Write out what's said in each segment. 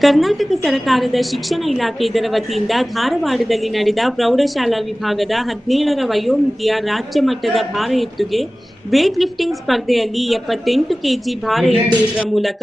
ಕರ್ನಾಟಕ ಸರಕಾರದ ಶಿಕ್ಷಣ ಇಲಾಖೆ ಇದರ ವತಿಯಿಂದ ಧಾರವಾಡದಲ್ಲಿ ನಡೆದ ಪ್ರೌಢಶಾಲಾ ವಿಭಾಗದ ಹದಿನೇಳರ ವಯೋಮಿತಿಯ ರಾಜ್ಯ ಮಟ್ಟದ ಭಾರ ಎತ್ತುಗೆ ವೇಟ್ ಲಿಫ್ಟಿಂಗ್ ಸ್ಪರ್ಧೆಯಲ್ಲಿ ಎಪ್ಪತ್ತೆಂಟು ಕೆಜಿ ಭಾರ ಎತ್ತುವುದರ ಮೂಲಕ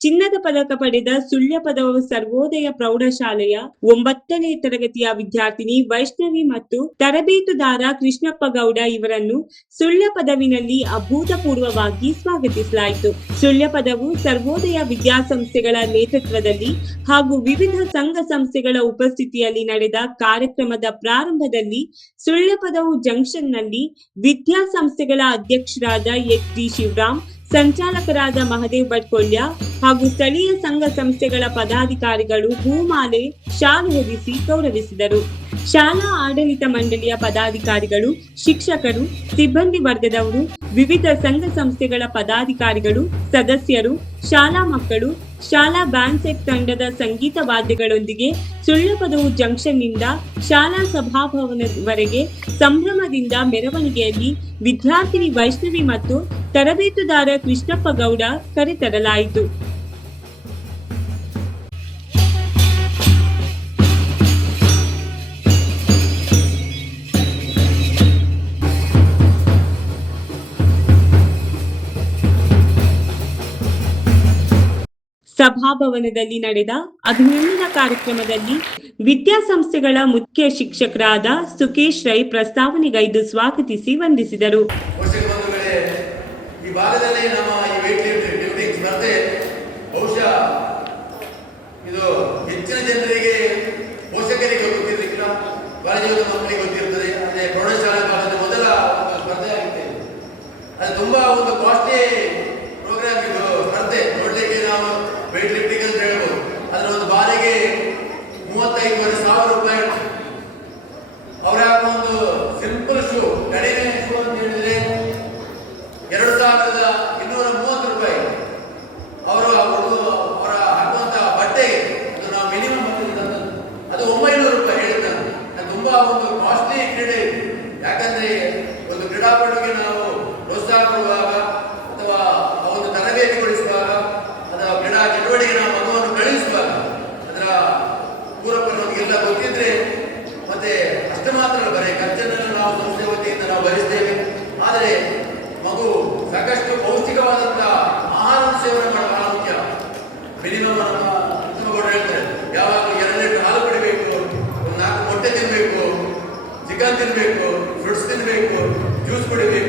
ಚಿನ್ನದ ಪದಕ ಪಡೆದ ಸುಳ್ಯ ಪದವ ಸರ್ವೋದಯ ಪ್ರೌಢಶಾಲೆಯ ಒಂಬತ್ತನೇ ತರಗತಿಯ ವಿದ್ಯಾರ್ಥಿನಿ ವೈಷ್ಣವಿ ಮತ್ತು ತರಬೇತುದಾರ ಕೃಷ್ಣಪ್ಪ ಗೌಡ ಇವರನ್ನು ಸುಳ್ಯ ಪದವಿನಲ್ಲಿ ಅಭೂತಪೂರ್ವವಾಗಿ ಸ್ವಾಗತಿಸಲಾಯಿತು. ಸುಳ್ಯ ಪದವು ಸರ್ವೋದಯ ವಿದ್ಯಾಸಂಸ್ಥೆಗಳ ನೇತೃತ್ವದಲ್ಲಿ ಹಾಗೂ ವಿವಿಧ ಸಂಘ ಸಂಸ್ಥೆಗಳ ಉಪಸ್ಥಿತಿಯಲ್ಲಿ ನಡೆದ ಕಾರ್ಯಕ್ರಮದ ಪ್ರಾರಂಭದಲ್ಲಿ ಸುಳ್ಯ ಪದವು ಜಂಕ್ಷನ್ನಲ್ಲಿ ವಿದ್ಯಾಸಂಸ್ಥೆಗಳ ಅಧ್ಯಕ್ಷರಾದ ಎಚ್ ಡಿ ಶಿವರಾಮ್ ಸಂಚಾಲಕರಾದ ಮಹದೇವ್ ಬಟ್ಕೊಳ್ಯ ಹಾಗೂ ಸ್ಥಳೀಯ ಸಂಘ ಸಂಸ್ಥೆಗಳ ಪದಾಧಿಕಾರಿಗಳು ಹೂಮಾಲೆ ಶಾಲು ಹೊದಿಸಿ ಗೌರವಿಸಿದರು. ಶಾಲಾ ಆಡಳಿತ ಮಂಡಳಿಯ ಪದಾಧಿಕಾರಿಗಳು, ಶಿಕ್ಷಕರು, ಸಿಬ್ಬಂದಿ ವರ್ಗದವರು, ವಿವಿಧ ಸಂಘ ಸಂಸ್ಥೆಗಳ ಪದಾಧಿಕಾರಿಗಳು, ಸದಸ್ಯರು ಶಾಲಾ ಮಕ್ಕಳು ಶಾಲಾ ಬ್ಯಾಂಡ್ ಸೆಟ್ ತಂಡದ ಸಂಗೀತ ವಾದ್ಯಗಳೊಂದಿಗೆ ಸುಳ್ಳಪದವು ಜಂಕ್ಷನ್ನಿಂದ ಶಾಲಾ ಸಭಾಭವನದವರೆಗೆ ಸಂಭ್ರಮದಿಂದ ಮೆರವಣಿಗೆಯಲ್ಲಿ ವಿದ್ಯಾರ್ಥಿನಿ ವೈಷ್ಣವಿ ಮತ್ತು ತರಬೇತುದಾರ ಕೃಷ್ಣಪ್ಪ ಗೌಡ ಕರೆತರಲಾಯಿತು. ಸಭಾಭವನದಲ್ಲಿ ನಡೆದ ಅಭಿನಂದನ ಕಾರ್ಯಕ್ರಮದಲ್ಲಿ ವಿದ್ಯಾಸಂಸ್ಥೆಗಳ ಮುಖ್ಯ ಶಿಕ್ಷಕರಾದ ಸುಕೇಶ್ ರೈ ಪ್ರಸ್ತಾವನೆಗೈದು ಸ್ವಾಗತಿಸಿ ವಂದಿಸಿದರು. ಪ್ರೌಢಶಾಲಾ ಮೊದಲ ಸ್ಪರ್ಧೆ ಆಗಿದೆ ಅದು ತುಂಬಾ ಒಂದು ಕಾಸ್ಟ್ಲಿ ತಿನ್ನಬೇಕು ಬೇಕು ಜ್ಯೂಸ್ ಕುಡಿಬೇಕು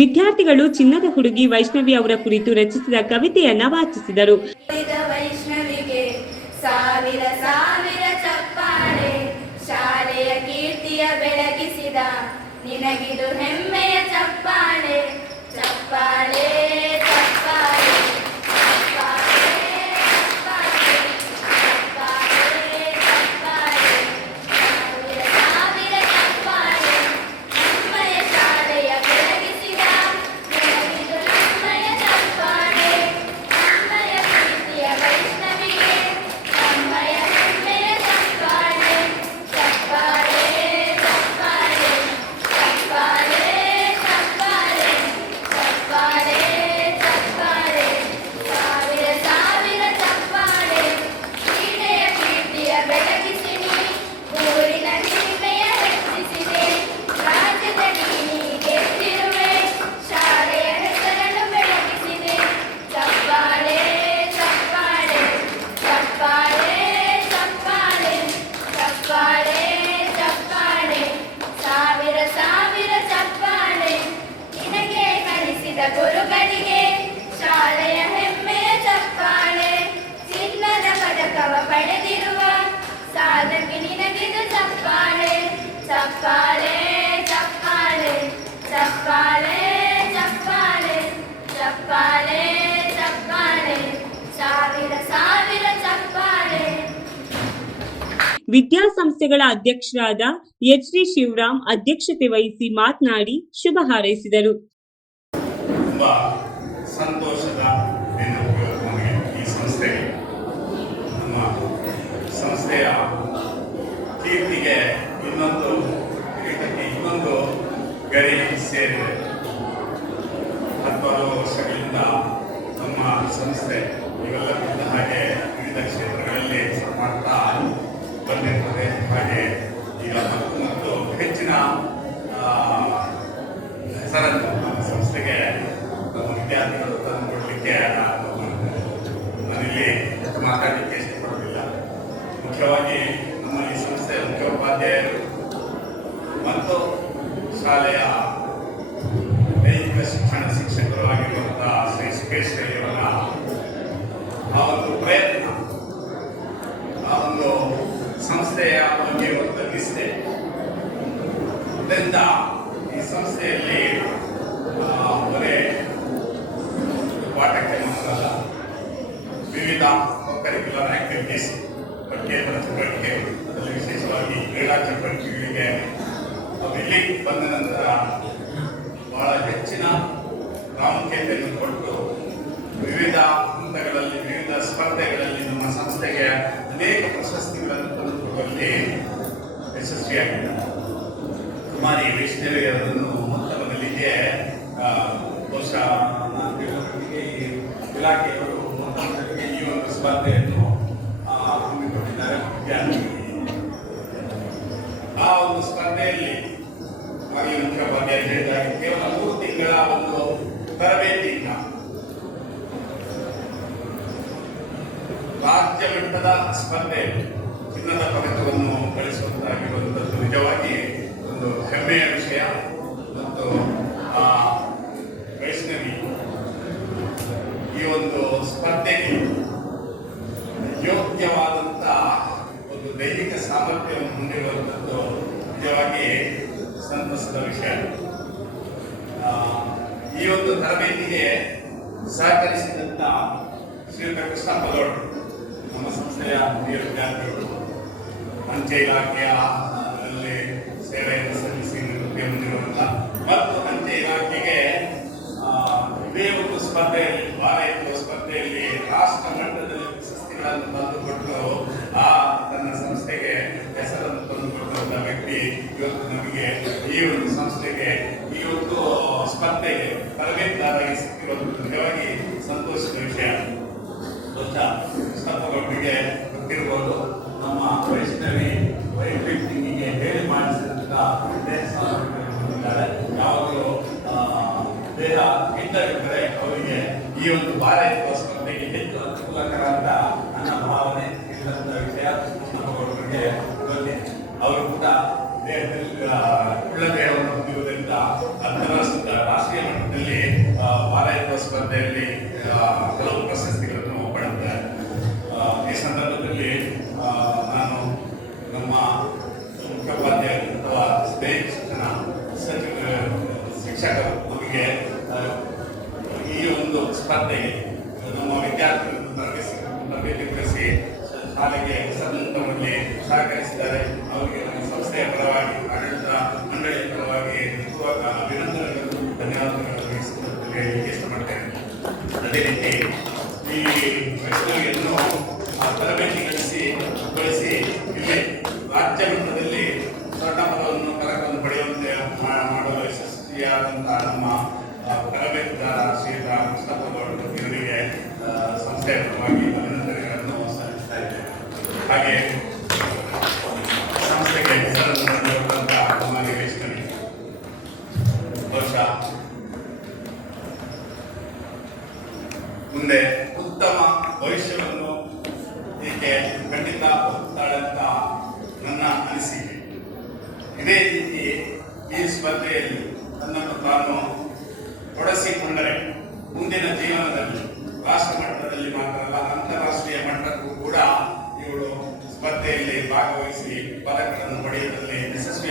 ವಿದ್ಯಾರ್ಥಿಗಳು ಚಿನ್ನದ ಹುಡುಗಿ ವೈಷ್ಣವಿ ಅವರ ಕುರಿತು ರಚಿಸಿದ ಕವಿತೆಯನ್ನ ವಾಚಿಸಿದರು. ವಿದ್ಯಾಸಂಸ್ಥೆಗಳ ಅಧ್ಯಕ್ಷರಾದ ಎಚ್ ಡಿ ಶಿವರಾಮ್ ಅಧ್ಯಕ್ಷತೆ ವಹಿಸಿ ಮಾತನಾಡಿ ಶುಭ ಹಾರೈಸಿದರು. ಸಂಸ್ಥೆ ಇವೆಲ್ಲ ಹಾಗೆ ವಿವಿಧ ಕ್ಷೇತ್ರಗಳಲ್ಲಿ ಮಾಡ್ತಾ ಬಂದಿರ್ತದೆ, ಹಾಗೆ ಈಗ ಮತ್ತು ಹೆಚ್ಚಿನ ಹೆಸರನ್ನು ನಮ್ಮ ಸಂಸ್ಥೆಗೆ, ನಮ್ಮ ವಿದ್ಯಾರ್ಥಿಗಳು ತಂದು ಕೊಡಲಿಕ್ಕೆ ನಾನಿಲ್ಲಿ ಮಾತಾಡಲಿಕ್ಕೆ ಇಷ್ಟಪಡೋದಿಲ್ಲ ಮುಖ್ಯವಾಗಿ ನಮ್ಮ ಈ ಸಂಸ್ಥೆಯ ಮುಖ್ಯೋಪಾಧ್ಯಾಯರು ಮತ್ತು ಶಾಲೆಯ ದೈಹಿಕ ಶಿಕ್ಷಣ ಶಿಕ್ಷಕರು ಆಗಿರುವಂತಹ ಶ್ರೀ ಸುಖೇಶ್ ಅವರ ಆ ಒಂದು ಪ್ರಯತ್ನ ಆ ಒಂದು ಸಂಸ್ಥೆಯ ಬಗ್ಗೆ ಒಂದು ನಿಷ್ಠೆ ಇದರಿಂದ ಈ ಸಂಸ್ಥೆಯಲ್ಲಿ ಬರೀ ಪಾಠಕ್ಕೆ ಮಾತ್ರಲ್ಲ ವಿವಿಧ ಕರಿಕ್ಯುಲರ್ ಆಕ್ಟಿವಿಟೀಸ್ ಪಠ್ಯೇತರ ಚಟುವಟಿಕೆ ಅದರಲ್ಲಿ ವಿಶೇಷವಾಗಿ ಕ್ರೀಡಾ ಚಟುವಟಿಕೆಗಳಿಗೆ ಇಲ್ಲಿ ಬಂದ ನಂತರ ಬಹಳ ಹೆಚ್ಚಿನ ಪ್ರಾಮುಖ್ಯತೆಯನ್ನು ಕೊಟ್ಟು ವಿವಿಧ ಹಂತಗಳಲ್ಲಿ, ವಿವಿಧ ಸ್ಪರ್ಧೆಗಳಲ್ಲಿ ನಮ್ಮ ಸಂಸ್ಥೆಗೆ ಅನೇಕ ಪ್ರಶಸ್ತಿಗಳನ್ನು ತಂದುಕೊಡುವಲ್ಲಿ ಯಶಸ್ವಿಯಾಗಿದ್ದಾರೆ. ಕುಮಾರಿ ವೈಷ್ಣವಿ ಅವರನ್ನು ಮೊತ್ತ ಮೊದಲಿಗೆ ಆ, ಬಹುಶಃ ಇಲಾಖೆಯವರು ಮೊತ್ತ ಈ ಒಂದು ಸ್ಪರ್ಧೆಯನ್ನು ಹಮ್ಮಿಕೊಂಡಿದ್ದಾರೆ. ಆ ಒಂದು ಸ್ಪರ್ಧೆಯಲ್ಲಿ ಆಗಲಿ ಬಗ್ಗೆ ಹೇಳಿದಾಗ ಕೇವಲ ಮೂರು ತಿಂಗಳ ಒಂದು ತರಬೇತಿಯಿಂದ ರಾಜ್ಯ ಮಟ್ಟದ ಸ್ಪರ್ಧೆ ಚಿನ್ನದ ಪದಕವನ್ನು ಗಳಿಸುವಂತಾಗಿರುವಂಥದ್ದು ನಿಜವಾಗಿ ಹೆಮ್ಮೆಯ ವಿಷಯ. ಮತ್ತು ವೈಷ್ಣವಿ, ಈ ಒಂದು ಸ್ಪರ್ಧೆಗೆ ಯೋಗ್ಯವಾದಂಥ ಒಂದು ದೈಹಿಕ ಸಾಮರ್ಥ್ಯವನ್ನು ಹೊಂದಿರುವಂಥದ್ದು ನಿಜವಾಗಿ ಸಂತಸದ ವಿಷಯ. ಈ ಒಂದು ತರಬೇತಿಗೆ ಸಹಕರಿಸಿದಂಥ ಶ್ರೀಯುತ ಕೃಷ್ಣ ನಮ್ಮ ಸಂಸ್ಥೆಯ ಹಿರಿಯ ವಿದ್ಯಾರ್ಥಿಗಳು, ಅಂಚೆ ಇಲಾಖೆಯ ನಿಜವಾಗಿ ಸಂತೋಷದ ವಿಷಯ. ಗೊತ್ತಾ? ಸ್ಥಾಪಕರಿಗೆ ಗೊತ್ತಿರ್ಬೋದು ನಮ್ಮ ವೈಷ್ಣವಿ ವೈಟ್ ಸಿಂಗಿಗೆ ಹೇಳಿ ಹೊಂದಿದ್ದಾರೆ ಯಾವಾಗಲೂ ದೇಹ ಇದ್ದರಿದ್ದರೆ ಅವರಿಗೆ ಈ ಒಂದು ಭಾರ ಎತ್ತುವ ಸ್ಪರ್ಧೆಗೆ ಹೆಚ್ಚು ಅನುಕೂಲಕರ ಅಂತ ನನ್ನ ಭಾವನೆ ಇಲ್ಲದಂತ ವಿಷಯ. ಕೃಷ್ಣಪ್ಪಗೌಡರಿಗೆ ಗೊತ್ತಿದೆ ಅವರು ಕೂಡ ದೇಹದಲ್ಲಿ ಆ, ಎತ್ತುವ ಯಶಸ್ವಿಯಾದಂತಹ ನಮ್ಮ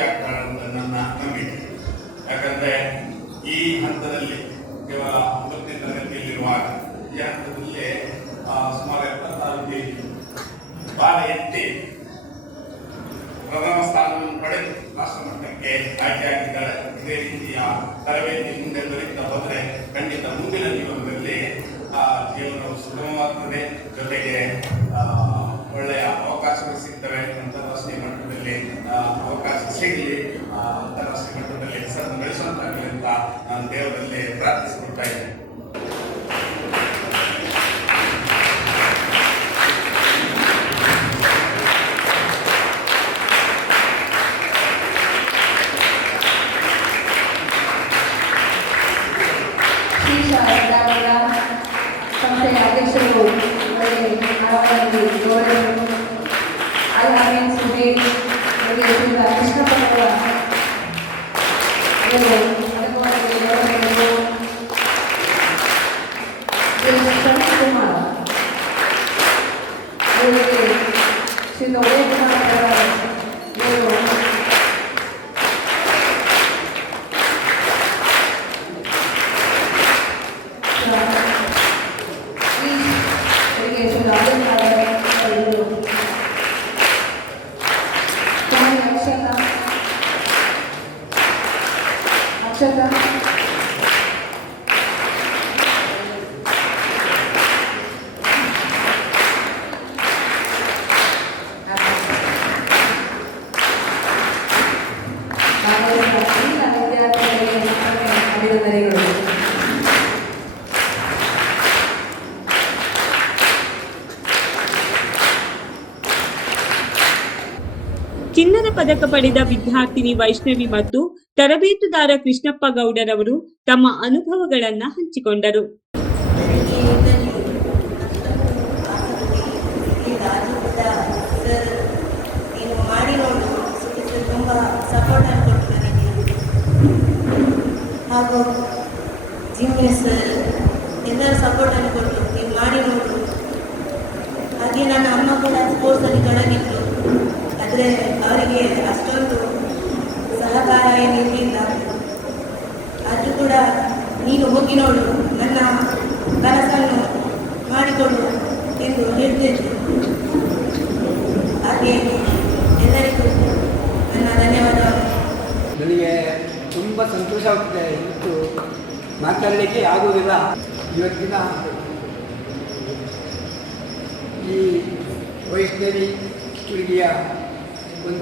ಯಶಸ್ವಿ ಅಂತ ನನ್ನ ನಂಬಿಕೆ. ಯಾಕಂದ್ರೆ ಈ ಹಂತದಲ್ಲಿ ಕೇವಲ ಒಂಬತ್ತನೇ ತರಗತಿಯಲ್ಲಿರುವಾಗ ಈ ಹಂತದಲ್ಲೇ ಸುಮಾರು ಎಪ್ಪತ್ತಾರು ಕೆ ಜಿ ಎತ್ತಿ ಪ್ರಥಮ ಸ್ಥಾನವನ್ನು ಪಡೆದು ರಾಷ್ಟ್ರ ಮಟ್ಟಕ್ಕೆ ಆಯ್ಕೆಯಾಗಿದ್ದಾಳೆ ಇದೇ ರೀತಿಯ ತರಬೇತಿ ಮುಂದೆ ದೊರೆಯುತ್ತಾ ಹೋದರೆ ಖಂಡಿತ ಮುಂದಿನ ಜೀವನದಲ್ಲಿ ಜೀವನವು ಸುಗಮವಾಗ್ತದೆ. ಜೊತೆಗೆ ಒಳ್ಳೆಯ ಅವಕಾಶಗಳು ಸಿಗ್ತವೆ ಅಂತಾರಾಷ್ಟ್ರೀಯ ಮಟ್ಟದಲ್ಲಿ ಸಂಸ್ಥೆಯ ಅಧ್ಯಕ್ಷರು ಅವರಿಗೆ ಆಳವಾಗಿ ಗೌರವ ಅಲ್ಲಾಮಿನ್ ಸುಬೇರ್ ಅವರಿಗೆ ಶ್ರೀಯುತ ಕೃಷ್ಣಪ್ಪನವರ ಇವರು ಅಭಿನಂದನೆಗಳು ಚಿನ್ನದ ಪದಕ ಪಡೆದ ವಿದ್ಯಾರ್ಥಿನಿ ವೈಷ್ಣವಿ ಮತ್ತು ತರಬೇತುದಾರ ಕೃಷ್ಣಪ್ಪ ಗೌಡರವರು ತಮ್ಮ ಅನುಭವಗಳನ್ನ ಹಂಚಿಕೊಂಡರು. ಹಾಗೂ ಅಷ್ಟೊಂದು ಆಸಕ್ತಿ ಇರಲಿಲ್ಲ ಅದು ಕೂಡ ಸರ್ ನೀನು ಮಾಡಿ ನೋಡು ಸರ್ ತುಂಬ ಸಪೋರ್ಟನ್ನು ಕೊಟ್ಟು ನನಗೆ ಹಾಗೂ ಜಿಮ್ಮೆ ಸರ್ ಎಲ್ಲರೂ ಸಪೋರ್ಟನ್ನು ಕೊಟ್ಟು ನೀನು ಮಾಡಿ ನೋಡು ಹಾಗೆ ನನ್ನ ಅಮ್ಮ ಕೂಡ ಸ್ಪೋರ್ಟ್ಸಲ್ಲಿ ತೊಡಗಿದ್ರು ಆದರೆ ಅವರಿಗೆ ಅಷ್ಟೊಂದು ಸಹಕಾರ ಏನಿರಲಿಲ್ಲ ಆದರೂ ಕೂಡ ನೀನು ಹೋಗಿ ನೋಡು ನನ್ನ ಕನಸನ್ನು ಮಾಡಿಕೊಡು ಎಂದು ಹೇಳ್ತಿದ್ದೆ ಹಾಗೆ ಎಲ್ಲರಿಗೂ ನನ್ನ ಧನ್ಯವಾದಗಳು ನನಗೆ ತುಂಬ ಸಂತೋಷ ಆಗ್ತದೆ ಇವತ್ತು ಮಾತಾಡಲಿಕ್ಕೆ ಆಗುವುದಿಲ್ಲ ಇವತ್ತಿನ ಈ ವೈಷ್ಣವಿ ಹುಡುಗಿಯ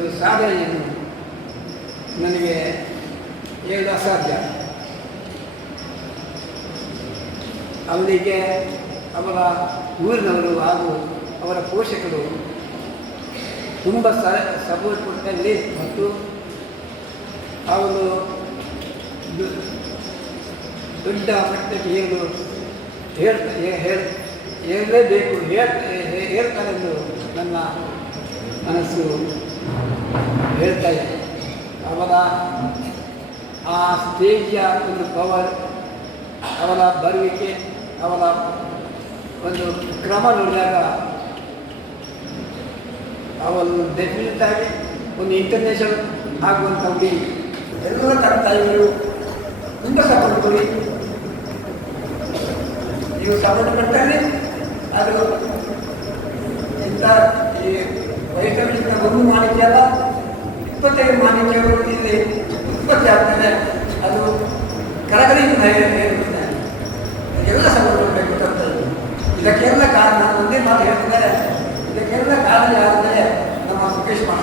ಒಂದು ಸಾಧನೆಯನ್ನು ನನಗೆ ಹೇಳಲು ಅಸಾಧ್ಯ. ಅವರಿಗೆ ಅವರ ಊರಿನವರು ಹಾಗೂ ಅವರ ಪೋಷಕರು ತುಂಬ ಸ ಸಪೋರ್ಟ್ ಕೊಟ್ಟಲ್ಲಿ ಮತ್ತು ಅವರು ದೊಡ್ಡ ಮಟ್ಟಕ್ಕೆ ಏನು ಹೇಳ್ತಾ ಹೇಳಲೇಬೇಕು ಹೇಳ್ತಾ ಹೇಳ್ತಾರೆಂದು ನನ್ನ ಮನಸ್ಸು. ಹೇಳ್ತಾ ಇದೆ ಅವರ ಆ ಸ್ಟೇಜಿಯ ಒಂದು ಪವರ್ ಅವರ ಬರುವಿಕೆ ಅವರ ಒಂದು ಕ್ರಮ ನೋಡಿದಾಗ ಅವರು ಡೆಫಿನೆಟ್ ಆಗಿ ಒಂದು ಇಂಟರ್ನ್ಯಾಷನಲ್ ಆಗುವಂಥ ಹುಡುಗಿ. ಎಲ್ಲ ತಾಯಿಗಳು ತುಂಬ ಸಪೋರ್ಟ್ ನೀವು ಸಪೋರ್ಟ್ ಮಾಡ್ತಾರೆ ಅದು ಇಂಥ ಈ ವೈಕಲ್ಪಿಕ ಒಂದು ಮಾಹಿತಿ ಅಲ್ಲ ಇಪ್ಪತ್ತೈದು ಮಾನ್ಯತೆಗಳು ಇಲ್ಲಿ ಆಗ್ತದೆ. ಅದು ಕರಗಲಿಯಿಂದ ಹೇಳುತ್ತದೆ ಎಲ್ಲ ಸಪೋರ್ಟ್ ಬೇಕಂತದ್ದು ತಂದೆ ಇದಕ್ಕೆಲ್ಲ ಕಾರಣ, ಒಂದೇ ಮಾತು ಹೇಳ್ತಿದ್ದಾರೆ. ಇದಕ್ಕೆಲ್ಲ ಕಾರಣ ಯಾರಂದರೆ ನಮ್ಮ ಮುಖೇಶ್ ಮಾಡ.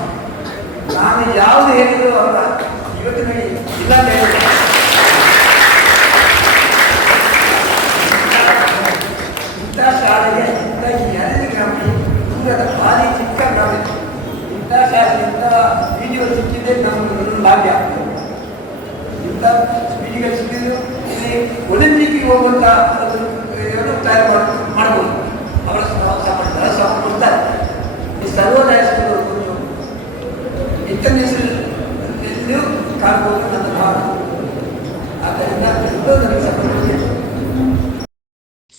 ನಾನು ಯಾವುದು ಹೇಳಿದ್ರು ಅವರ ಇವತ್ತಿನ ಇಲ್ಲ ಅಂತ ಹೇಳಿದ್ರು. ಇಂಥ ಶಾಲೆಗೆ ಇಂಥ ಈ ಎರಡನೇ ಗ್ರಾಮ ದೂರದ ಭಾರಿ ಚಿಕ್ಕ ಗ್ರಾಮ. ಇಂಥ ಶಾಲೆ ಇಂಥ ಬೀದಿಗಳು ಸಿಕ್ಕಿದ್ದೆ ನಮ್ಮ ಭಾಗ್ಯ ಇಂಥ ಸ್ಪೀಡಿಗಳು ಸಿಕ್ಕಿದ್ರು ಇಲ್ಲಿ ಒಲಿಂಪಿಕ್ಗೆ ಹೋಗುವಂಥ ಅದನ್ನು ತಯಾರು ಮಾಡ್- ಮಾಡ್ಬೋದು. ಅವರ ಸಪೋರ್ಟ್ ಕೊಡ್ತಾರೆ ಈ ಸರ್ವೋದಯ ಸ್ಕೂಲು ಒಂದು ಇಂಟರ್ನ್ಯಾಷನಲ್ ಎಲ್ಲೂ ಕಾಣ್ಬೋದು ನನ್ನ ಭಾವನೆ ಆದ್ದರಿಂದ ಎಲ್ಲರೂ ನನಗೆ ಸಪೋರ್ಟ್ ಇದೆ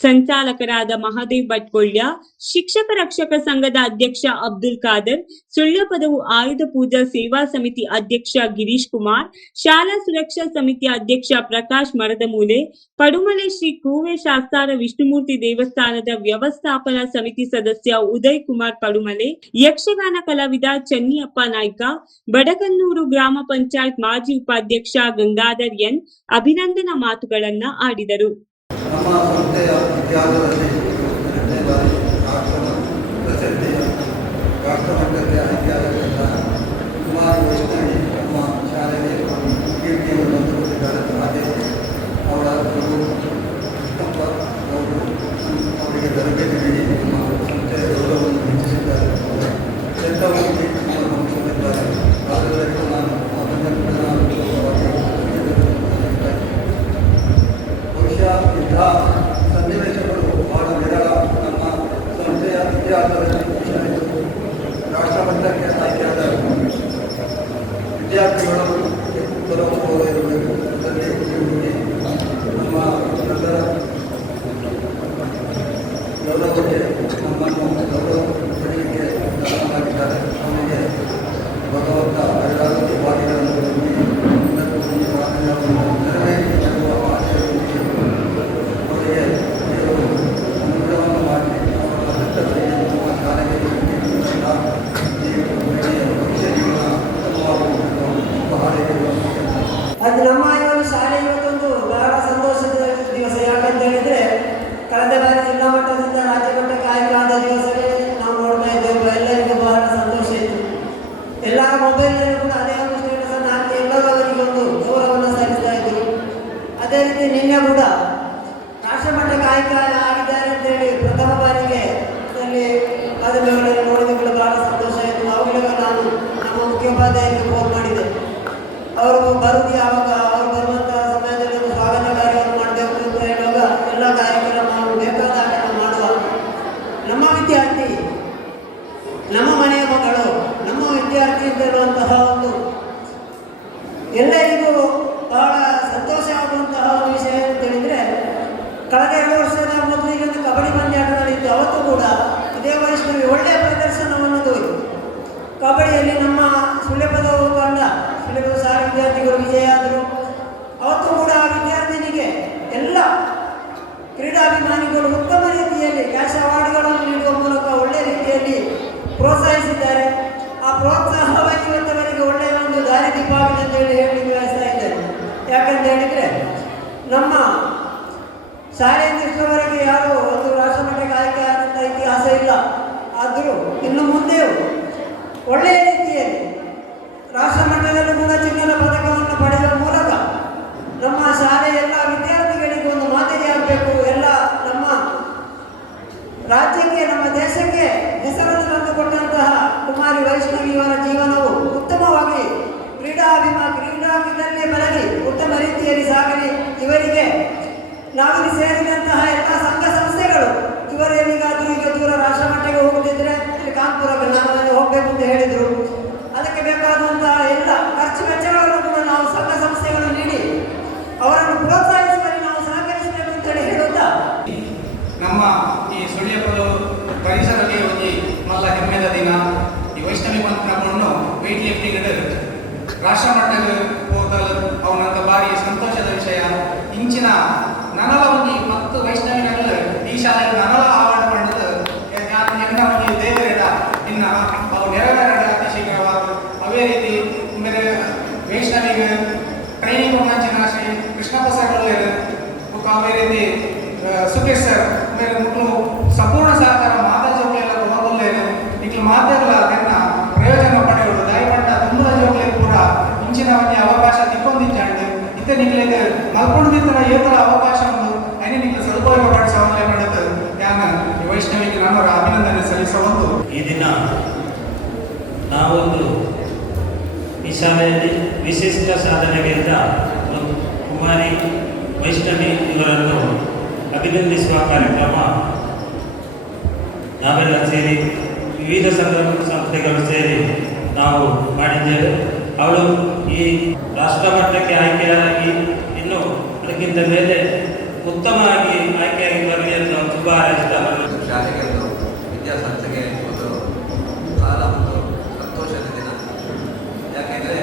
ಸಂಚಾಲಕರಾದ ಮಹಾದೇವ್ ಭಟ್ಕೊಳ್ಯ, ಶಿಕ್ಷಕ ರಕ್ಷಕ ಸಂಘದ ಅಧ್ಯಕ್ಷ ಅಬ್ದುಲ್ ಖಾದರ್, ಸುಳ್ಯ ಪದವು ಆಯುಧ ಪೂಜಾ ಸೇವಾ ಸಮಿತಿ ಅಧ್ಯಕ್ಷ ಗಿರೀಶ್ ಕುಮಾರ್, ಶಾಲಾ ಸುರಕ್ಷಾ ಸಮಿತಿ ಅಧ್ಯಕ್ಷ ಪ್ರಕಾಶ್ ಮರದಮೂಲೆ, ಪಡುಮಲೆ ಶ್ರೀ ಕೂವೆ ಶಾಸ್ತಾರ ವಿಷ್ಣುಮೂರ್ತಿ ದೇವಸ್ಥಾನದ ವ್ಯವಸ್ಥಾಪನಾ ಸಮಿತಿ ಸದಸ್ಯ ಉದಯ್ ಕುಮಾರ್ ಪಡುಮಲೆ, ಯಕ್ಷಗಾನ ಕಲಾವಿದ ಚನ್ನಿಯಪ್ಪ ನಾಯ್ಕ ಬಡಗನ್ನೂರು ಗ್ರಾಮ ಪಂಚಾಯತ್ ಮಾಜಿ ಉಪಾಧ್ಯಕ್ಷ ಗಂಗಾಧರ್ ಎನ್ ಅಭಿನಂದನಾ ಮಾತುಗಳನ್ನ ಆಡಿದರು. ನಮ್ಮ ಸಂಸ್ಥೆಯ ಇತಿಹಾಸದಲ್ಲಿ ಎರಡನೇ ಬಾರಿ ರಾಷ್ಟ್ರ ಪ್ರಸಿದ್ಧಿಯ ರಾಷ್ಟ್ರಮಟ್ಟಕ್ಕೆ ಆಯ್ಕೆಯಾಗಲಿಲ್ಲ ಕುಮಾರ್ ವೈಷ್ಣವಿ ಕೃಷ್ಣಪ್ಪ ಅವರು ಅವರಿಗೆ ತರಬೇತಿ ನೀಡಿ ನಮ್ಮ ಸಂಸ್ಥೆಯ ಗೌರವವನ್ನು ಹೆಚ್ಚಿಸಿದ್ದಾರೆ ಎಂಥವರಿಗೆ ಅವರು ಶ್ರಮಿಸಿದ್ದಾರೆ ಆದ್ದರಿಂದ ನಾನು ಅಭಿನಂದನಾಪೂರ್ವಕವಾಗಿ ಅಭಿನಂದಿಸುತ್ತೇನೆ. ಬಹುಶಃ ಇಂಥ ಸನ್ನಿವೇಶಗಳು ಬಹಳ ವಿರಳ ನಮ್ಮ ಸಂಸ್ಥೆಯ ಇತಿಹಾಸದಲ್ಲಿ ವಿಷಯ ರಾಷ್ಟ್ರಮಟ್ಟಕ್ಕೆ ಆಯ್ಕೆಯಾದ ವಿದ್ಯಾರ್ಥಿಗಳು ಪರಮಗೌರವ ಇರಬೇಕು ಅದರಲ್ಲಿ ಇವರಿಗೆ ನಮ್ಮ ಎಲ್ಲರ ಗೌರವಕ್ಕೆ ನಮ್ಮನ್ನು ಗೌರವ ಪಡೆಯಲಿಕ್ಕೆ ಕಾರಣವಾಗಿದ್ದಾರೆ ಅವರಿಗೆ ಭಗವಂತ ಎಲ್ಲರೂ ವಾದಿಗಳನ್ನು ನೆರವೇರಿ ತರುವ ಆಶಯದೊಂದಿಗೆ ಅವರಿಗೆ ದೇವರು ಅನುಗ್ರಹವನ್ನು ಮಾಡಿ ಅವರ ಹತ್ತರಲ್ಲಿ ನಮ್ಮ ಶಾಲೆಗೆ ಎಲ್ಲ ಈ ಭವಿಷ್ಯ ಜೀವನ ಉತ್ತಮವಾಗುವುದು ಶುಭ ಹಾರೈಕೆಗಳನ್ನು ಅದು ನಮ್ಮ ಈ ಒಂದು ಶಾಲೆ ಇವತ್ತೊಂದು ಬಹಳ ಸಂತೋಷದ ದಿವಸ ಯಾಕಂತ ಹೇಳಿದ್ರೆ ಕಳೆದ ಬಾರಿ ಜಿಲ್ಲಾ ಮಟ್ಟದಿಂದ ರಾಜ್ಯ ಮಟ್ಟಕ್ಕೆ ಆಯ್ಕೆ ಆದ ದಿವಸವೇ ನಾವು ನೋಡ್ತಾ ಇದ್ದೇವೆ ಎಲ್ಲರಿಗೂ ಬಹಳ ಸಂತೋಷ ಇತ್ತು ಎಲ್ಲರ ಮೊಬೈಲ್ನಲ್ಲಿ ಕೂಡ ಅದೇ ಒಂದು ಸ್ಟೇಟಸ್ ಅನ್ನು ಹಾಕಿ ಎಲ್ಲರೂ ಅವರಿಗೆ ಒಂದು ಗೌರವವನ್ನು ಸಲ್ಲಿಸ್ತಾ ಇದ್ರು ಅದೇ ರೀತಿ ನಿನ್ನೆ ಕೂಡ ರಾಷ್ಟ್ರ ಮಟ್ಟಕ್ಕೆ ಆಯ್ಕೆ ಆಗಿದ್ದಾರೆ ಅಂತೇಳಿ ಪ್ರಥಮ ಬಾರಿಗೆ ಅಲ್ಲಿ ಮಾಧ್ಯಮಗಳಲ್ಲಿ ನೋಡಿದ ಕೂಡ ಬಹಳ ಸಂತೋಷ ಆಯಿತು ಅವುಗಳಿಗೆ ನಾನು ನಮ್ಮ ಮುಖ್ಯೋಪಾಧ್ಯಾಯರಿಗೆ ಫೋನ್ ಮಾಡಿದೆ ಅವರು ಬರುವುದು ಯಾವಾಗ ಅವರು ಬರುವಂತಹ ಸಮಯದಲ್ಲಿ ಒಂದು ಸ್ವಾಗತ ಕಾರ್ಯವನ್ನು ಮಾಡಬೇಕು ಅಂತ ಹೇಳುವಾಗ ಎಲ್ಲ ಕಾರ್ಯಕ್ರಮ ಬೇಕಾದಾಗ ನಾವು ಮಾಡುವ ನಮ್ಮ ವಿದ್ಯಾರ್ಥಿ ನಮ್ಮ ಮನೆಯ ಮಗಳು ನಮ್ಮ ವಿದ್ಯಾರ್ಥಿ ಅಂತ ಹೇಳುವಂತಹ ಒಂದು ಎಲ್ಲರಿಗೂ ಬಹಳ ಸಂತೋಷ ಆಗುವಂತಹ ಒಂದು ವಿಷಯ ಅಂತ ಹೇಳಿದ್ರೆ ಕಳೆದ ಎರಡು ವರ್ಷದ ಮೊದಲಿಗೆ ಒಂದು ಕಬಡ್ಡಿ ಪಂದ್ಯಾಟ ನಡೆಯಿತು ಅವತ್ತು ಕೂಡ ಇದೇ ವಯಸ್ಸಿನಲ್ಲಿ ಒಳ್ಳೆಯ ಪ್ರದರ್ಶನವನ್ನು ತೋರಿತು ಕಬಡ್ಡಿಯಲ್ಲಿ ನಮ್ಮ ಸುಳ್ಯಪದ ತಂಡ ಸುಳ್ಯಪದ ಸಾರ ವಿದ್ಯಾರ್ಥಿಗಳು ವಿಜಯ ಆದರು. ಅವತ್ತು ಕೂಡ ಆ ವಿದ್ಯಾರ್ಥಿನಿಗೆ ಎಲ್ಲ ಕ್ರೀಡಾಭಿಮಾನಿಗಳು ಉತ್ತಮ ರೀತಿಯಲ್ಲಿ ಕ್ಯಾಶ್ ಅವಾರ್ಡ್ಗಳನ್ನು ನೀಡುವ ಮೂಲಕ ಒಳ್ಳೆಯ ರೀತಿಯಲ್ಲಿ ಪ್ರೋತ್ಸಾಹಿಸಿದ್ದಾರೆ. ಆ ಪ್ರೋತ್ಸಾಹವಾಗಿ ಇವತ್ತವರಿಗೆ ಒಳ್ಳೆಯ ಒಂದು ದಾರಿ ದೀಪಾವಳಿ ಅಂತ ಹೇಳಿ ಬಯಸ್ತಾ ಇದ್ದೇನೆ. ಯಾಕಂತ ಹೇಳಿದರೆ ನಮ್ಮ ಶಾಲೆಯಿಂದ ಇಷ್ಟರವರೆಗೆ ಯಾರು ಒಂದು ರಾಷ್ಟ್ರಮಟ್ಟಕ್ಕೆ ಆಯ್ಕೆ ಆದಂಥ ಇತಿಹಾಸ ಇಲ್ಲ. ಆದರೂ ಒಳ್ಳೆಯ ರೀತಿಯಲ್ಲಿ ರಾಷ್ಟ್ರಮಟ್ಟದಲ್ಲಿ ಕೂಡ ಚಿನ್ನದ ಪದಕವನ್ನು ಪಡೆಯುವ ಮೂಲಕ ನಮ್ಮ ಶಾಲೆಯ ಎಲ್ಲ ವಿದ್ಯಾರ್ಥಿಗಳಿಗೆ ಒಂದು ಮಾದರಿಯಾಗಬೇಕು ಎಲ್ಲ ನಮ್ಮ ರಾಜ್ಯಕ್ಕೆ, ನಮ್ಮ ದೇಶಕ್ಕೆ ಹೆಸರನ್ನು ತಂದುಕೊಟ್ಟಂತಹ ಕುಮಾರಿ ವೈಷ್ಣವಿ ಇವರ ಜೀವನವು ಉತ್ತಮವಾಗಿ ಕ್ರೀಡಾಭಿಮ ಕ್ರೀಡಾಂಗದಲ್ಲಿ ಬೆಳಗಿ ಉತ್ತಮ ರೀತಿಯಲ್ಲಿ ಸಾಗಲಿ ಇವರಿಗೆ ನಾವಿಲ್ಲಿ ಸೇರಿದಂತಹ ಎಲ್ಲ ಸಂಘ ಸಂಸ್ಥೆಗಳು ಇವರು ಎಲ್ಲಿಗಾದರೂ ಈಗ ದೂರ ರಾಷ್ಟ್ರ ಮಟ್ಟಕ್ಕೆ ಹೋಗುತ್ತಿದ್ರೆ ಇಲ್ಲಿ ಕಾನ್ಪುರ ಗ್ರಾಮದಲ್ಲಿ ಹೋಗಬೇಕು ಅಂತ ಹೇಳಿದರು ಅದಕ್ಕೆ ಬೇಕಾದಂತಹ ಎಲ್ಲ ಖರ್ಚು ವೆಚ್ಚಗಳನ್ನು ಕೂಡ ನಾವು ಸಂಘ ಸಂಸ್ಥೆಗಳು ನೀಡಿ ಅವರನ್ನು ಪ್ರೋತ್ಸಾಹಿಸುವಲ್ಲಿ ನಾವು ಸಹಕರಿಸಬೇಕು ಅಂತೇಳಿ ಹೇಳುತ್ತಾ ನಮ್ಮ ಈ ಸುಳ್ಯಪದ ಪರಿಸರಕ್ಕೆ ಹೋಗಿ ಮಲ್ಲ ಹೆಮ್ಮೆದ ದಿನ ಈ ವೈಷ್ಣವಿ ಮಂತ್ರ ಮಣ್ಣು ವೆಯ್ಟ್ ಲಿಫ್ಟಿಂಗ್ ರಾಷ್ಟ್ರ ಮಟ್ಟದಲ್ಲಿ ಹೋದಲು ಅವನಂತ ಭಾರಿ ಸಂತೋಷದ ವಿಷಯ. ಇಂಚಿನ ನನಲ ಮತ್ತು ವೈಷ್ಣವಿನಲ್ಲ ಈ ಶಾಲೆ ನನಲ ಆವರಣ ಮಾಡಿದ್ದು ನಾನು ಎನ್ನ ಒಂದು ದೇವರಿಡ ಇನ್ನ ಅವು ನೆರವೇರಡ ಅತಿ ಶೀಘ್ರವಾದ ಅವೇ ರೀತಿ ಬೇರೆ ವೈಷ್ಣವಿಗೆ ಟ್ರೈನಿಂಗ್ ಒಂದಂಚಿನ ಶ್ರೀ ಕೃಷ್ಣಪ್ಪ ಸರ್ ಅವೇ ರೀತಿ ಸುಖೇಶ್ ಸರ್ ಮೇಲೆ ಮಕ್ಕಳು ಮಲ್ಕೊಂಡಿದ್ದ ಏತರ ಅವಕಾಶ ಒಂದು ಐನೇ ನಿಗ್ಲು ಸದುಪಯೋಗ ಪಡಿಸವಲ್ಲೇ ಮಾಡೋದು ಯಾನ ವೈಷ್ಣವಿಗೆ ನಾನು ಅಭಿನಂದನೆ ಸಲ್ಲಿಸಬಹುದು ಈ ದಿನ ನಾವೊಂದು ಈ ಶಾಲೆಯಲ್ಲಿ ವಿಶಿಷ್ಟ ಸಾಧನೆಗೈದ ಒಂದು ಕುಮಾರಿ, ವೈಷ್ಣವಿ ಇವರನ್ನು ಅಭಿನಂದಿಸುವ ಕಾರ್ಯಕ್ರಮ ನಾವೆಲ್ಲ ಸೇರಿ ವಿವಿಧ ಸಂಘ ಸಂಸ್ಥೆಗಳು ಸೇರಿ ನಾವು ಮಾಡಿದ್ದೇವೆ. ಅವಳು ಈ ರಾಷ್ಟ್ರ ಮಟ್ಟಕ್ಕೆ ಆಯ್ಕೆಯಾಗಿ ಇನ್ನು ಅದಕ್ಕಿಂತ ಮೇಲೆ ಉತ್ತಮವಾಗಿ ಆಯ್ಕೆಯಾಗಿ ಬರಲಿ ಅಂತ ತುಂಬ ಹಾರೈಸ್ತಾ ನಾನು ಶಾಲೆಗೆ ಒಂದು ವಿದ್ಯಾಸಂಸ್ಥೆಗೆ ಒಂದು ಬಹಳ ಒಂದು ಸಂತೋಷದ ದಿನ ಯಾಕೆಂದರೆ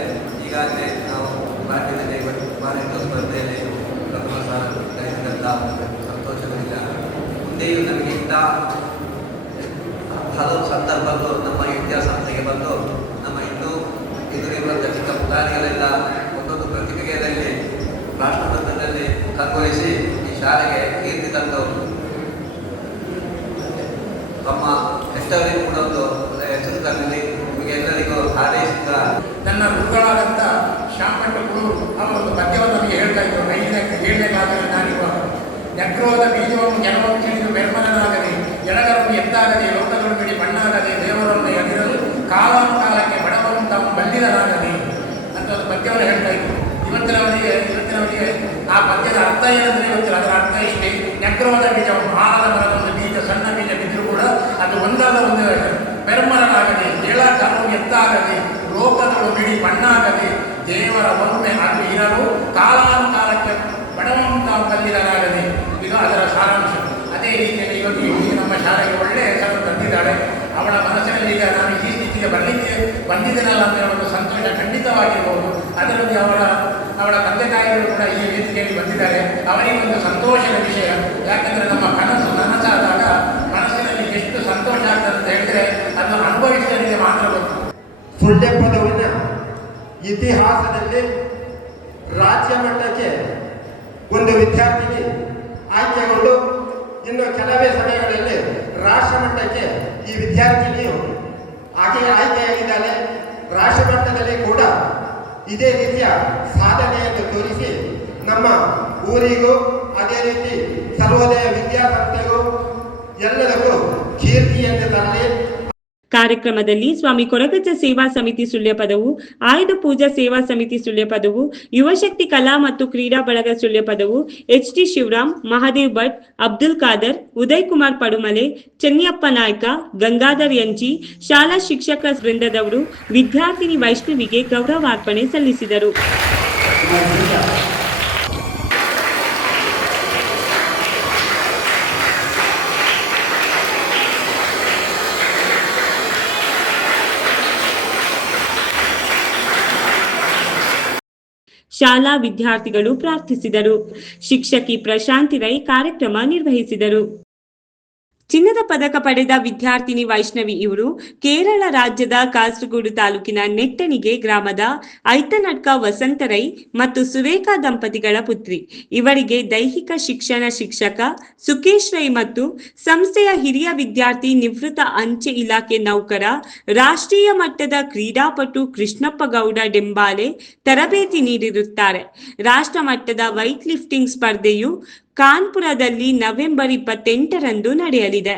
ಈಗಾಗಲೇ ನಾವು ಭಾರತದಲ್ಲಿ ಭಾರತ ಸ್ಪರ್ಧೆಯಲ್ಲಿ ಪ್ರಥಮ ಸ್ಥಾನ ಗಳಿಸಿದಂಥ ಸಂತೋಷದಿಂದ ಮುಂದೆಯೂ ನಮಗೆ ಇಂಥ ಹಲವು ಸಂದರ್ಭಗಳು ನಮ್ಮ ವಿದ್ಯಾಸಂಸ್ಥೆಗೆ ಬಂದು ನಮ್ಮ ಇನ್ನೂ ಎದುರಿರುವಂಥ ಚಿಕ್ಕ ಪುಟಾಣಿಗಳೆಲ್ಲ ಒಂದೊಂದು ಪ್ರತಿಭೆಗಳಲ್ಲಿ ರಾಷ್ಟ್ರಮಟ್ಟದಲ್ಲಿ ಕಂಗೊಳಿಸಿ ಈ ಶಾಲೆಗೆ ಕೀರ್ತಿ ತಂದವರು. ತಮ್ಮ ಹೆಸರಲ್ಲಿ ಕೂಡ ಒಂದು ಹೆಸರು ತರಲಿ ನಿಮಗೆ ಎಲ್ಲರಿಗೂ ಹಾರೈಸುತ್ತಾ ನನ್ನ ಗುರುಗಳಾದಂಥ ಶ್ಯಾಮಪಟ್ಟ ಗುರು ಅವರ ಒಂದು ಪದ್ಯವನ್ನು ನಮಗೆ ಹೇಳ್ತಾ ಇದ್ರು. ಐದನೇ ಹೇಳಬೇಕಾದರೆ ನಾನಿರುವ ನೆಗ್ರೋದ ಬೀಜವನ್ನು ಜನವನ್ನು ತಿಳಿದು ಬೆರ್ಮನನಾಗದೆ ಎಡಗರನ್ನು ಲೋಕಗಳು ಬಿಡಿ ಮಣ್ಣಾಗದೆ ದೇವರನ್ನು ಎದಿರಲು, ಕಾಲಾನುಕಾಲಕ್ಕೆ ಬಡವನು ತಾವು ಬಲ್ಲಿದರಾಗಲಿ ಅಂತ ಒಂದು ಪದ್ಯವನ್ನು ಹೇಳ್ತಾ ಇದ್ರು. ಇವತ್ತಿನವರಿಗೆ ಇವತ್ತಿನವರಿಗೆ ಆ ಪದ್ಯದ ಅರ್ಥ ಏನಂದ್ರೆ ಗೊತ್ತಿಲ್ಲ, ಅದರ ಅರ್ಥ ಇಷ್ಟೇ. ನೆಗ್ರೋದ ಬೀಜ ಆಳದ ಮರದ ಒಂದು ಬೀಜ, ಸಣ್ಣ ಬೀಜ ಬಿದ್ದರೂ ಕೂಡ ಅದು ಒಂದಾದ ಒಂದು ಬೆರ್ಮನನಾಗದೆ ಏಳಕಾಲು ಎತ್ತಾಗದೆ, ಲೋಕದಳು ಬಿಡಿ ಮಣ್ಣಾಗದೆ ದೇವರ ಒಮ್ಮೆ ಅದು ಇರಲು ಕಾಲಾನುಕಾಲಕ್ಕೆ ಬಡವಂತ ಕಲ್ಲಿರಲಾಗದೆ ಇದು ಅದರ ಸಾರಾಂಶ. ಅದೇ ರೀತಿಯಲ್ಲಿ ಇವತ್ತು ನಮ್ಮ ಶಾಲೆಗೆ ಒಳ್ಳೆಯ ಹೆಸರು ತಂದಿದ್ದಾಳೆ. ಅವಳ ಮನಸ್ಸಿನಲ್ಲಿ ಈಗ ನಾನು ಈ ಸ್ಥಿತಿಗೆ ಬರಲಿಕ್ಕೆ ಬಂದಿದ್ದೇನಲ್ಲ ಅಂತ ಒಂದು ಸಂತೋಷ ಖಂಡಿತವಾಗಿರ್ಬೋದು ಅದರಲ್ಲಿ ಅವಳ ಅವಳ ತಂದೆ ಕೂಡ ಈ ಬಂದಿದ್ದಾರೆ. ಅವರಿಗೆ ಒಂದು ಸಂತೋಷದ ವಿಷಯ. ಯಾಕಂದರೆ ನಮ್ಮ ಕನಸು ನನಸಾದಾಗ ಮನಸ್ಸಿನಲ್ಲಿ ಎಷ್ಟು ಸಂತೋಷ ಆಗ್ತದೆ ಅಂತ ಹೇಳಿದರೆ ಅದನ್ನು ಅನುಭವಿಸಿದವರಿಗೆ ಮಾತ್ರ ಗೊತ್ತು. ಸುಳ್ಳೆ ಪದವನ್ನು ಇತಿಹಾಸದಲ್ಲಿ ರಾಜ್ಯ ಮಟ್ಟಕ್ಕೆ ಒಂದು ವಿದ್ಯಾರ್ಥಿಗೆ ಆಯ್ಕೆಗೊಂಡು ಇನ್ನು ಕೆಲವೇ ಸಮಯಗಳಲ್ಲಿ ರಾಷ್ಟ್ರ ಮಟ್ಟಕ್ಕೆ ಈ ವಿದ್ಯಾರ್ಥಿನಿಯು ಹಾಗೆ ಆಯ್ಕೆಯಾಗಿದ್ದಾಳೆ. ರಾಷ್ಟ್ರ ಮಟ್ಟದಲ್ಲಿ ಕೂಡ ಇದೇ ರೀತಿಯ ಸಾಧನೆಯನ್ನು ತೋರಿಸಿ ನಮ್ಮ ಊರಿಗೂ ಅದೇ ರೀತಿ ಸರ್ವೋದಯ ವಿದ್ಯಾಸಂಸ್ಥೆಗೂ ಎಲ್ಲದಕ್ಕೂ ಕೀರ್ತಿಯನ್ನು ತರಲಿ. ಕಾರ್ಯಕ್ರಮದಲ್ಲಿ ಸ್ವಾಮಿ ಕೊರಗಜ್ಜ ಸೇವಾ ಸಮಿತಿ ಸುಳ್ಯ ಪದವು, ಆಯುಧ ಪೂಜಾ ಸೇವಾ ಸಮಿತಿ ಸುಳ್ಯ ಪದವು, ಯುವಶಕ್ತಿ ಕಲಾ ಮತ್ತು ಕ್ರೀಡಾ ಬಳಗ Sullia Padavu, H T Shivaram, Mahadev Bhat, Abdul Khader, Uday Kumar Padumale, Chenniyappa Naik, Gangadhar M G ಶಿಕ್ಷಕ ವೃಂದದವರು, ವಿದ್ಯಾರ್ಥಿನಿ ವೈಷ್ಣವಿಗೆ ಗೌರವಾರ್ಪಣೆ ಸಲ್ಲಿಸಿದರು. ಶಾಲಾ ವಿದ್ಯಾರ್ಥಿಗಳು ಪ್ರಾರ್ಥಿಸಿದರು. ಶಿಕ್ಷಕಿ ಪ್ರಶಾಂತಿ ರೈ ಕಾರ್ಯಕ್ರಮ ನಿರ್ವಹಿಸಿದರು. ಚಿನ್ನದ ಪದಕ ಪಡೆದ ವಿದ್ಯಾರ್ಥಿನಿ ವೈಷ್ಣವಿ ಇವರು ಕೇರಳ ರಾಜ್ಯದ ಕಾಸರಗೋಡು ತಾಲೂಕಿನ ನೆಟ್ಟಣಿಗೆ ಗ್ರಾಮದ ಐತನಡ್ಕ ವಸಂತರೈ ಮತ್ತು ಸುರೇಖಾ ದಂಪತಿಗಳ ಪುತ್ರಿ. ಇವರಿಗೆ ದೈಹಿಕ ಶಿಕ್ಷಣ ಶಿಕ್ಷಕ ಸುಕೇಶ್ ರೈ ಮತ್ತು ಸಂಸ್ಥೆಯ ಹಿರಿಯ ವಿದ್ಯಾರ್ಥಿ ನಿವೃತ್ತ ಅಂಚೆ ಇಲಾಖೆ ನೌಕರ, ರಾಷ್ಟ್ರೀಯ ಮಟ್ಟದ ಕ್ರೀಡಾಪಟು ಕೃಷ್ಣಪ್ಪ ಗೌಡ ಡೆಂಬಾಲೆ ತರಬೇತಿ ನೀಡಿರುತ್ತಾರೆ. ರಾಷ್ಟ್ರ ಮಟ್ಟದ ವೈಟ್ ಲಿಫ್ಟಿಂಗ್ ಸ್ಪರ್ಧೆಯು ಕಾನ್ಪುರದಲ್ಲಿ ನವೆಂಬರ್ ಇಪ್ಪತ್ತೆಂಟರಂದು ನಡೆಯಲಿದೆ.